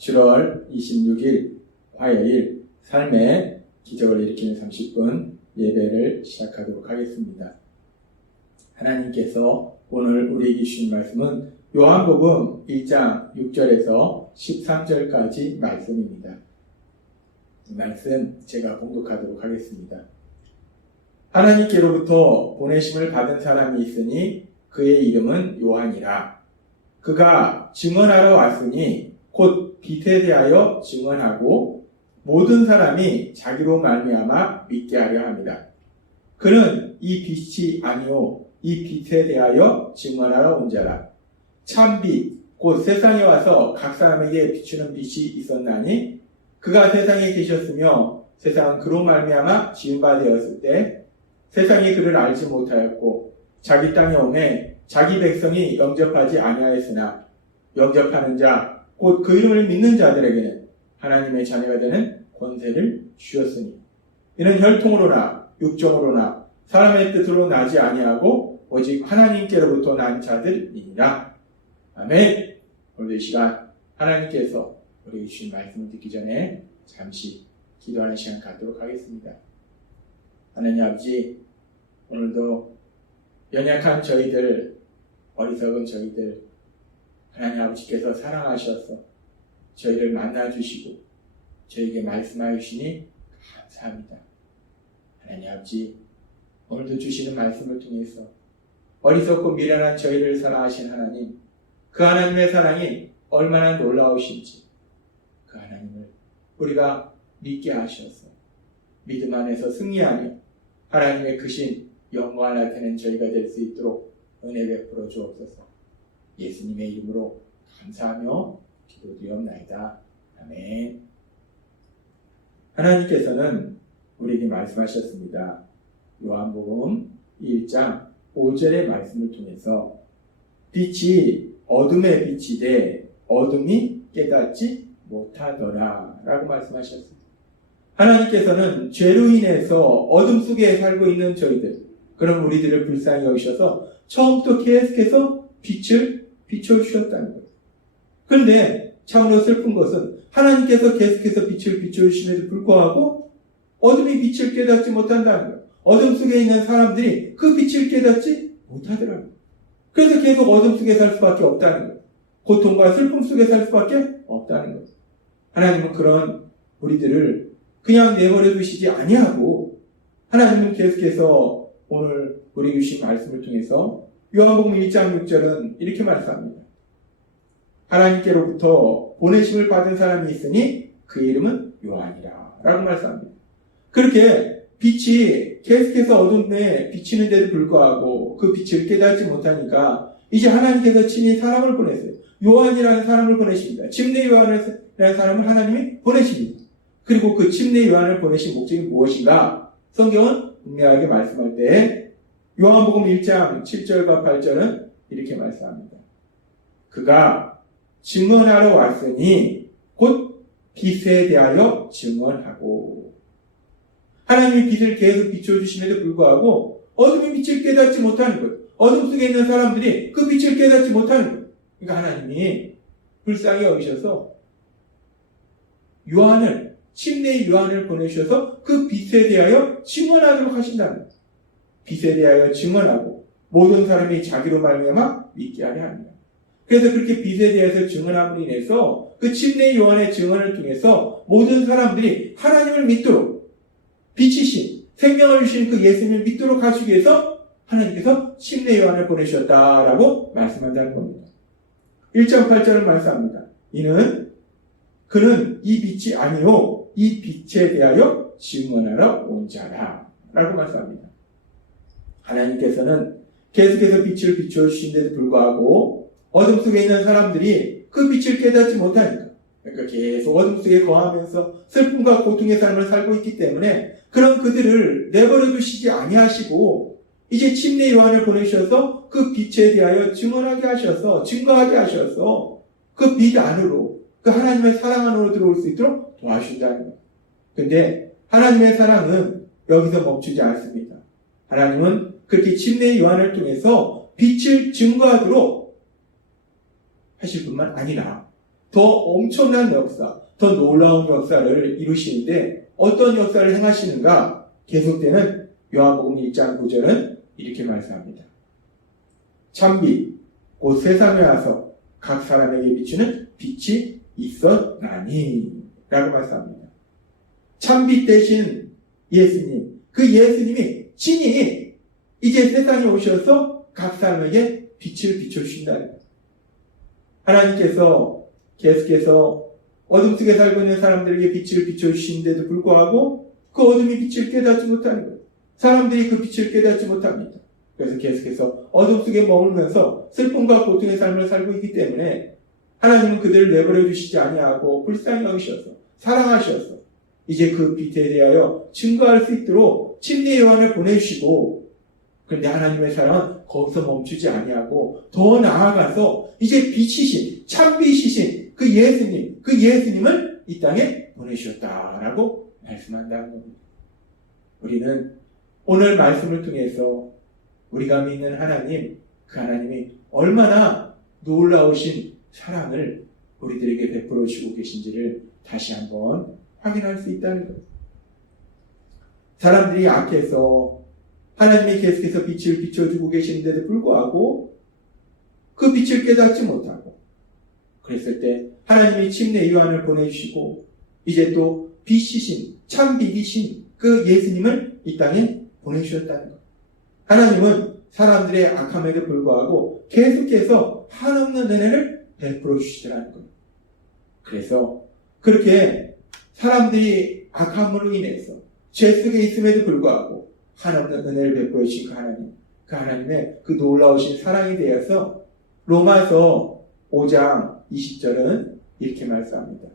7월 26일 화요일 삶의 기적을 일으키는 30분 예배를 시작하도록 하겠습니다. 하나님께서 오늘 우리에게 주신 말씀은 요한복음 1장 6절에서 13절까지 말씀입니다. 이 말씀 제가 봉독하도록 하겠습니다. 하나님께로부터 보내심을 받은 사람이 있으니 그의 이름은 요한이라. 그가 증언하러 왔으니 곧 빛에 대하여 증언하고 모든 사람이 자기로 말미암아 믿게 하려 합니다. 그는 이 빛이 아니요 이 빛에 대하여 증언하러 온 자라. 참 빛 곧 세상에 와서 각 사람에게 비추는 빛이 있었나니 그가 세상에 계셨으며 세상은 그로 말미암아 지은 바 되었을 때 세상이 그를 알지 못하였고 자기 땅에 오매 자기 백성이 영접하지 아니하였으나 영접하는 자 곧 그 이름을 믿는 자들에게는 하나님의 자녀가 되는 권세를 주셨으니 이는 혈통으로나 육정으로나 사람의 뜻으로 나지 아니하고 오직 하나님께로부터 난 자들이니라. 아멘. 오늘 이 시간 하나님께서 우리에게 주신 말씀을 듣기 전에 잠시 기도하는 시간 갖도록 하겠습니다. 하나님 아버지, 오늘도 연약한 저희들, 어리석은 저희들, 하나님 아버지께서 사랑하셔서 저희를 만나주시고 저에게 말씀하여 주시니 감사합니다. 하나님 아버지, 오늘도 주시는 말씀을 통해서 어리석고 미련한 저희를 사랑하신 하나님, 그 하나님의 사랑이 얼마나 놀라우신지 그 하나님을 우리가 믿게 하셔서 믿음 안에서 승리하며 하나님의 크신 영광을 나타내는 저희가 될 수 있도록 은혜 베풀어 주옵소서. 예수님의 이름으로 감사하며 기도드리옵나이다. 아멘. 하나님께서는 우리에게 말씀하셨습니다. 요한복음 1장 5절의 말씀을 통해서 빛이 어둠의 빛이 돼 어둠이 깨닫지 못하더라 라고 말씀하셨습니다. 하나님께서는 죄로 인해서 어둠 속에 살고 있는 저희들, 그런 우리들을 불쌍히 여기셔서 처음부터 계속해서 빛을 비춰주셨다는 거예요. 그런데 참으로 슬픈 것은 하나님께서 계속해서 빛을 비춰주심에도 불구하고 어둠이 빛을 깨닫지 못한다는 거예요. 어둠 속에 있는 사람들이 그 빛을 깨닫지 못하더라고요. 그래서 계속 어둠 속에 살 수밖에 없다는 거예요. 고통과 슬픔 속에 살 수밖에 없다는 거예요. 하나님은 그런 우리들을 그냥 내버려 두시지 아니하고 하나님은 계속해서 오늘 우리 주신 말씀을 통해서 요한복음 1장 6절은 이렇게 말씀합니다. 하나님께로부터 보내심을 받은 사람이 있으니 그 이름은 요한이라 라고 말씀합니다. 그렇게 빛이 계속해서 어둠에 비치는데도 불구하고 그 빛을 깨닫지 못하니까 이제 하나님께서 친히 사람을 보냈어요. 요한이라는 사람을 보내십니다. 침례 요한이라는 사람을 하나님이 보내십니다. 그리고 그 침례 요한을 보내신 목적이 무엇인가? 성경은 분명하게 말씀할 때 요한복음 1장 7절과 8절은 이렇게 말씀합니다. 그가 증언하러 왔으니 곧 빛에 대하여 증언하고, 하나님이 빛을 계속 비춰주심에도 불구하고 어둠의 빛을 깨닫지 못하는 것, 어둠 속에 있는 사람들이 그 빛을 깨닫지 못하는 것. 그러니까 하나님이 불쌍히 여기셔서 요한을, 침례 요한을 보내주셔서 그 빛에 대하여 증언하도록 하신다는 것. 빛에 대하여 증언하고 모든 사람이 자기로 말미암아 믿게 하려 합니다. 그래서 그렇게 빛에 대해서 증언함으로 인해서 그 침례 요한의 증언을 통해서 모든 사람들이 하나님을 믿도록, 빛이신 생명을 주신 그 예수님을 믿도록 하시기 위해서 하나님께서 침례 요한을 보내주셨다라고 말씀한다는 겁니다. 1장 8절은 말씀합니다. 그는 이 빛이 아니요 이 빛에 대하여 증언하러 온 자라 라고 말씀합니다. 하나님께서는 계속해서 빛을 비춰주신데도 불구하고 어둠 속에 있는 사람들이 그 빛을 깨닫지 못하니까, 그러니까 계속 어둠 속에 거하면서 슬픔과 고통의 삶을 살고 있기 때문에 그런 그들을 내버려 두시지 아니하시고 이제 침례 요한을 보내셔서 그 빛에 대하여 증언하게 하셔서, 증거하게 하셔서 그 빛 안으로, 그 하나님의 사랑 안으로 들어올 수 있도록 도와주신다는 거예요. 근데 하나님의 사랑은 여기서 멈추지 않습니다. 하나님은 그렇게 침례 요한을 통해서 빛을 증거하도록 하실 뿐만 아니라 더 엄청난 역사, 더 놀라운 역사를 이루시는데 어떤 역사를 행하시는가? 계속되는 요한복음 1장 9절은 이렇게 말씀합니다. 참빛 곧 세상에 와서 각 사람에게 비추는 빛이 있었나니 라고 말씀합니다. 참빛 대신 예수님, 그 예수님이 친히 이제 세상에 오셔서 각 사람에게 빛을 비춰주신다는 거예요. 하나님께서 계속해서 어둠 속에 살고 있는 사람들에게 빛을 비춰주시는데도 불구하고 그 어둠이 빛을 깨닫지 못하는 거예요. 사람들이 그 빛을 깨닫지 못합니다. 그래서 계속해서 어둠 속에 머물면서 슬픔과 고통의 삶을 살고 있기 때문에 하나님은 그들을 내버려 두시지 아니하고 불쌍히 여기셔서 사랑하셔서 이제 그 빛에 대하여 증거할 수 있도록 침례 요한을 보내주시고, 그런데 하나님의 사랑은 거기서 멈추지 아니하고 더 나아가서 이제 빛이신 참빛이신 그 예수님을 이 땅에 보내주셨다라고 말씀한다는 겁니다. 우리는 오늘 말씀을 통해서 우리가 믿는 하나님, 그 하나님이 얼마나 놀라우신 사랑을 우리들에게 베풀어 주고 계신지를 다시 한번 확인할 수 있다는 것. 사람들이 악해서 하나님이 계속해서 빛을 비춰주고 계시는데도 불구하고 그 빛을 깨닫지 못하고, 그랬을 때 하나님이 침례 요한을 보내주시고 이제 또 빛이신 참빛이신 그 예수님을 이 땅에 보내주셨다는 것. 하나님은 사람들의 악함에도 불구하고 계속해서 한없는 은혜를 베풀어 주시더라는 거예요. 그래서 그렇게 사람들이 악함으로 인해서 죄 속에 있음에도 불구하고 한없는 은혜를 베풀어 주신 그 하나님의 그 놀라우신 사랑에 대해서 로마서 5장 20절은 이렇게 말씀합니다.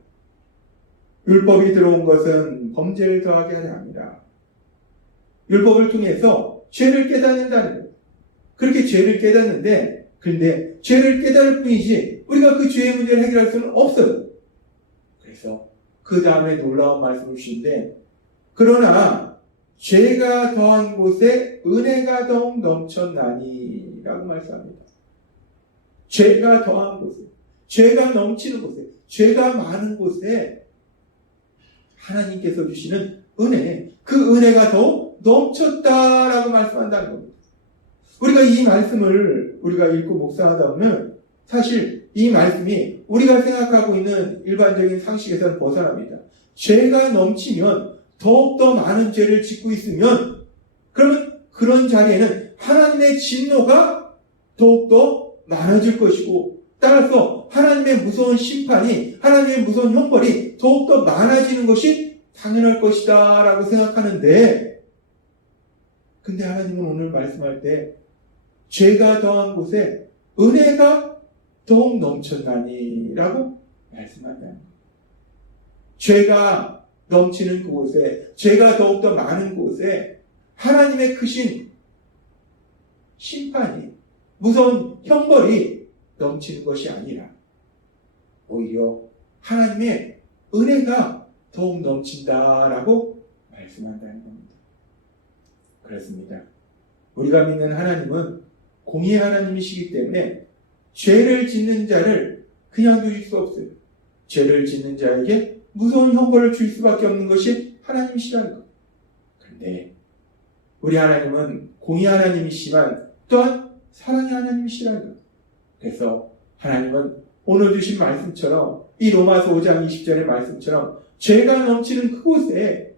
율법이 들어온 것은 범죄를 더하게 하려 함이라. 율법을 통해서 죄를 깨닫는다는 거예요. 그렇게 죄를 깨닫는데, 그런데 죄를 깨달을 뿐이지 우리가 그 죄의 문제를 해결할 수는 없어요. 그래서 그 다음에 놀라운 말씀을 주시는데, 그러나 죄가 더한 곳에 은혜가 더욱 넘쳤나니 라고 말씀합니다. 죄가 더한 곳에, 죄가 넘치는 곳에, 죄가 많은 곳에 하나님께서 주시는 은혜, 그 은혜가 더욱 넘쳤다라고 말씀한다는 겁니다. 우리가 이 말씀을 우리가 읽고 묵상하다 보면 사실 이 말씀이 우리가 생각하고 있는 일반적인 상식에서는 벗어납니다. 죄가 넘치면 더욱더 많은 죄를 짓고 있으면 그러면 그런 자리에는 하나님의 진노가 더욱더 많아질 것이고, 따라서 하나님의 무서운 심판이, 하나님의 무서운 형벌이 더욱더 많아지는 것이 당연할 것이다 라고 생각하는데, 근데 하나님은 오늘 말씀할 때 죄가 더한 곳에 은혜가 더욱 넘쳤나니 라고 말씀한다는 거예요. 죄가 넘치는 그곳에, 죄가 더욱더 많은 곳에 하나님의 크신 심판이, 무서운 형벌이 넘치는 것이 아니라 오히려 하나님의 은혜가 더욱 넘친다라고 말씀한다는 겁니다. 그렇습니다. 우리가 믿는 하나님은 공의의 하나님이시기 때문에 죄를 짓는 자를 그냥 두실 수 없어요. 죄를 짓는 자에게 무서운 형벌을 줄 수밖에 없는 것이 하나님이시라는 것. 그런데 우리 하나님은 공의 하나님이시지만 또한 사랑의 하나님이시라는 것. 그래서 하나님은 오늘 주신 말씀처럼, 이 로마서 5장 20절의 말씀처럼 죄가 넘치는 그곳에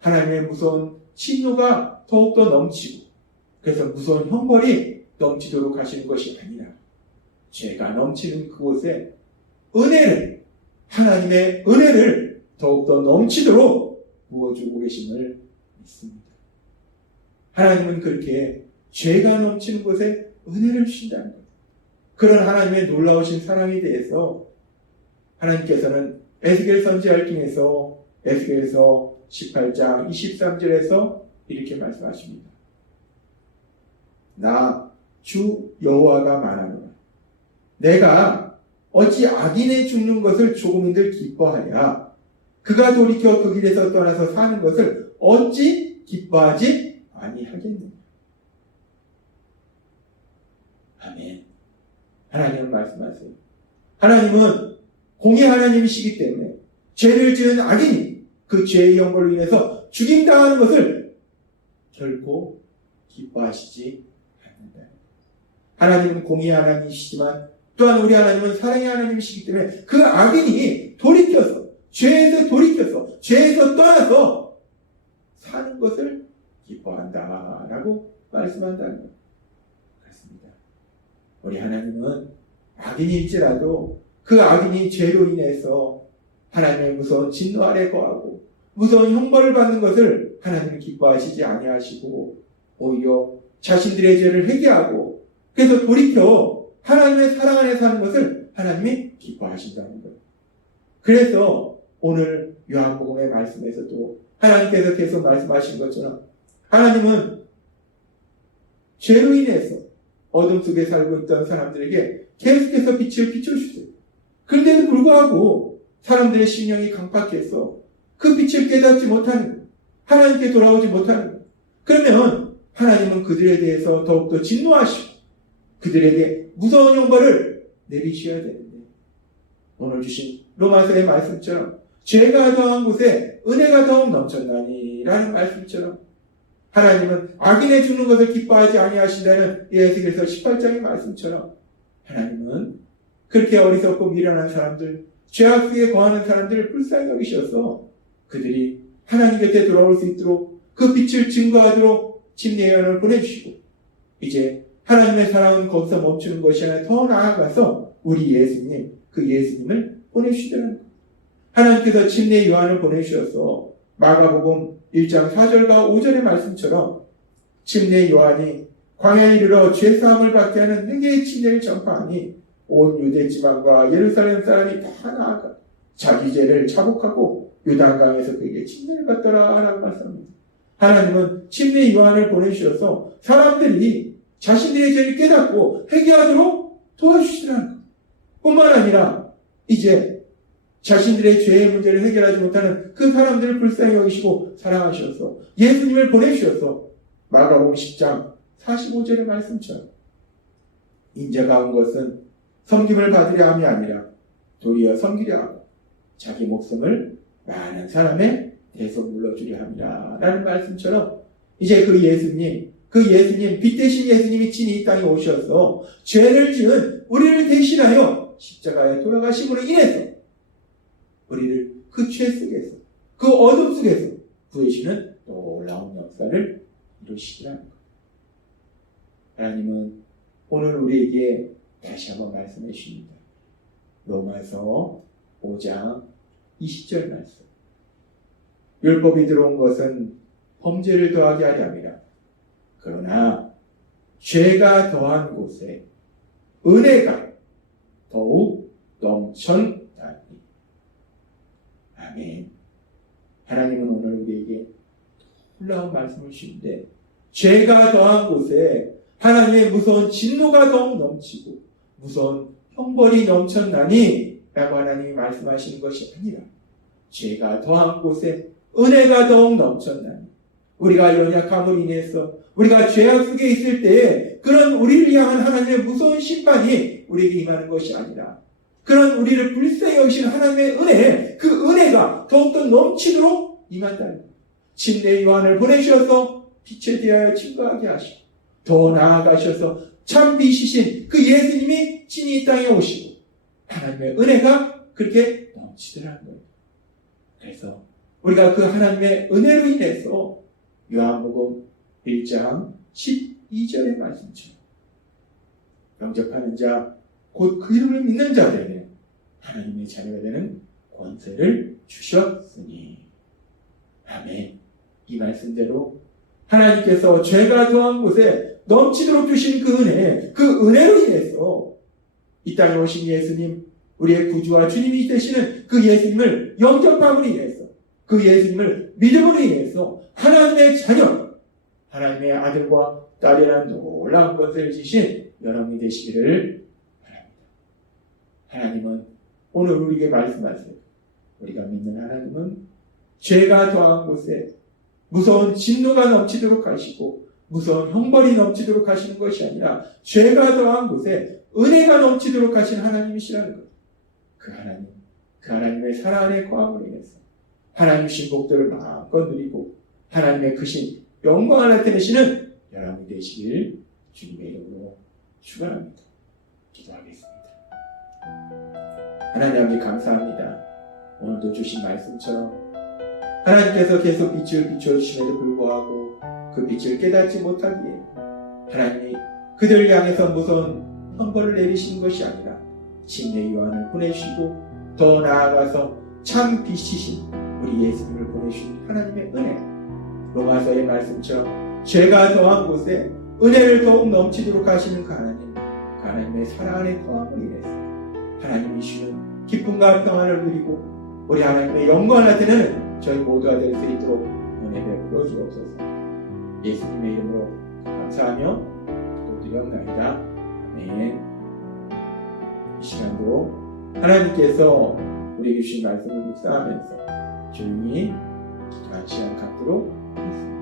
하나님의 무서운 진노가 더욱더 넘치고, 그래서 무서운 형벌이 넘치도록 하시는 것이 아니라 죄가 넘치는 그곳에 은혜를, 하나님의 은혜를 더욱더 넘치도록 부어주고 계심을 믿습니다. 하나님은 그렇게 죄가 넘치는 곳에 은혜를 주신다는 것. 그런 하나님의 놀라우신 사랑에 대해서 하나님께서는 에스겔 선지자를 통해서 에스겔서 18장 23절에서 이렇게 말씀하십니다. 나 주 여호와가 말하노라. 내가 어찌 악인의 죽는 것을 조금인들 기뻐하랴. 그가 돌이켜 그 길에서 떠나서 사는 것을 어찌 기뻐하지 아니하겠느냐. 아멘. 하나님은 말씀하세요. 하나님은 공의 하나님이시기 때문에 죄를 지은 악인이 그 죄의 형벌로 인해서 죽임당하는 것을 결코 기뻐하시지 않는다. 하나님은 공의 하나님이시지만 또한 우리 하나님은 사랑의 하나님이시기 때문에 그 악인이 돌이켜서 죄에서 떠나서 사는 것을 기뻐한다라고 말씀한다는 것. 그렇습니다. 우리 하나님은 악인일지라도 그 악인이 죄로 인해서 하나님의 무서운 진노 아래 거하고 무서운 형벌을 받는 것을 하나님은 기뻐하시지 아니하시고 오히려 자신들의 죄를 회개하고 그래서 돌이켜 하나님의 사랑 안에 사는 것을 하나님이 기뻐하신다는 거예요. 그래서 오늘 요한복음의 말씀에서도 하나님께서 계속 말씀하신 것처럼 하나님은 죄로 인해서 어둠 속에 살고 있던 사람들에게 계속해서 빛을 비춰주세요. 그런데도 불구하고 사람들의 심령이 강팍해서 그 빛을 깨닫지 못하는, 하나님께 돌아오지 못하는, 그러면 하나님은 그들에 대해서 더욱더 진노하시고 그들에게 무서운 형벌을 내리셔야 되는데, 오늘 주신 로마서의 말씀처럼 죄가 더한 곳에 은혜가 더욱 넘쳤나니 라는 말씀처럼 하나님은 악인의 죽는 것을 기뻐하지 아니하신다는 에스겔서 18장의 말씀처럼 하나님은 그렇게 어리석고 미련한 사람들, 죄악 속에 거하는 사람들을 불쌍히 여기셔서 그들이 하나님 곁에 돌아올 수 있도록 그 빛을 증거하도록 침례연을 보내주시고, 이제 하나님의 사랑은 거기서 멈추는 것이 아니라 더 나아가서 우리 예수님, 그 예수님을 보내주시더라는 거예요. 하나님께서 침례 요한을 보내주셔서 마가복음 1장 4절과 5절의 말씀처럼 침례 요한이 광야에 이르러 죄사함을 받게 하는 회개의 침례를 전파하니 온 유대 지방과 예루살렘 사람이 다 나아가 자기 죄를 자복하고 요단강에서 그에게 침례를 받더라 라고 말씀합니다. 하나님은 침례 요한을 보내주셔서 사람들이 자신들의 죄를 깨닫고 회개하도록 도와주시라는 것. 뿐만 아니라 이제 자신들의 죄의 문제를 해결하지 못하는 그 사람들을 불쌍히 여기시고 사랑하셔서 예수님을 보내주셔서 마가복음 10장 45절의 말씀처럼 인자가 온 것은 섬김을 받으려 함이 아니라 도리어 섬기려 하고 자기 목숨을 많은 사람의 대속 물러주려 함이라 라는 말씀처럼 이제 그 예수님, 빛 대신 예수님이 친히 이 땅에 오셔서 죄를 지은 우리를 대신하여 십자가에 돌아가심으로 인해서 우리를 그 죄 속에서, 그 어둠 속에서 구해주시는 놀라운 역사를 이루시리라는 것. 하나님은 오늘 우리에게 다시 한번 말씀해 주십니다. 로마서 5장 20절 말씀. 율법이 들어온 것은 범죄를 더하게 하려 함이라. 그러나 죄가 더한 곳에 은혜가 더욱 넘쳤나니. 아멘. 하나님은 오늘 우리에게 놀라운 말씀을 주시는데, 죄가 더한 곳에 하나님의 무서운 진노가 더욱 넘치고 무서운 형벌이 넘쳤나니 라고 하나님이 말씀하시는 것이 아니라, 죄가 더한 곳에 은혜가 더욱 넘쳤나니, 우리가 연약함을 인해서 우리가 죄악 속에 있을 때에 그런 우리를 향한 하나님의 무서운 심판이 우리에게 임하는 것이 아니라, 그런 우리를 불쌍히 여기시는 하나님의 은혜, 그 은혜가 더욱더 넘치도록 임한다는 거예요. 침례 요한을 보내셔서 빛에 대하여 증거하게 하시고, 더 나아가셔서 참 빛이신 그 예수님이 친히 이 땅에 오시고 하나님의 은혜가 그렇게 넘치더라는 거예요. 그래서 우리가 그 하나님의 은혜로 인해서 요한복음 1장 12절의 말씀처럼 영접하는 자, 곧 그 이름을 믿는 자들에게 하나님의 자녀가 되는 권세를 주셨으니. 아멘. 이 말씀대로 하나님께서 죄가 더한 곳에 넘치도록 주신 그 은혜, 그 은혜로 인해서 이 땅에 오신 예수님, 우리의 구주와 주님이 되시는 그 예수님을 영접함으로 인해서, 그 예수님을 믿음으로 인해서 하나님의 자녀, 하나님의 아들과 딸이라는 놀라운 권세를 주신 여러분이 되시기를 바랍니다. 하나님은 오늘 우리에게 말씀하세요. 우리가 믿는 하나님은 죄가 더한 곳에 무서운 진노가 넘치도록 하시고 무서운 형벌이 넘치도록 하시는 것이 아니라 죄가 더한 곳에 은혜가 넘치도록 하신 하나님이시라는 것. 그 하나님, 그 하나님의 사랑 안에 거함으로 인해서 하나님 주신 복들을 마음껏 누리고 하나님의 크신 영광을 나타내시는 여러분이 되시길 주님의 이름으로 축원합니다. 기도하겠습니다. 하나님 아버지 감사합니다. 오늘도 주신 말씀처럼 하나님께서 계속 빛을 비춰주심에도 불구하고 그 빛을 깨닫지 못하기에 하나님이 그들을 향해서 무서운 형벌을 내리시는 것이 아니라 침례 요한을 보내주시고 더 나아가서 참 빛이신 우리 예수님을 보내주신 하나님의 은혜, 로마서의 말씀처럼 죄가 더한 곳에 은혜를 더욱 넘치도록 하시는 그 하나님의 사랑 안에 거함으로 인해서 하나님이 주시는 기쁨과 평안을 누리고 우리 하나님의 영광을 나타내는 저희 모두가 될 수 있도록 은혜 베풀어 주옵소서. 예수님의 이름으로 감사하며 기도드리옵나이다. 아멘. 이 시간도 하나님께서 우리에게 주신 말씀을 묵상하면서 조용히 기도한 시간 갖도록 하겠습니다.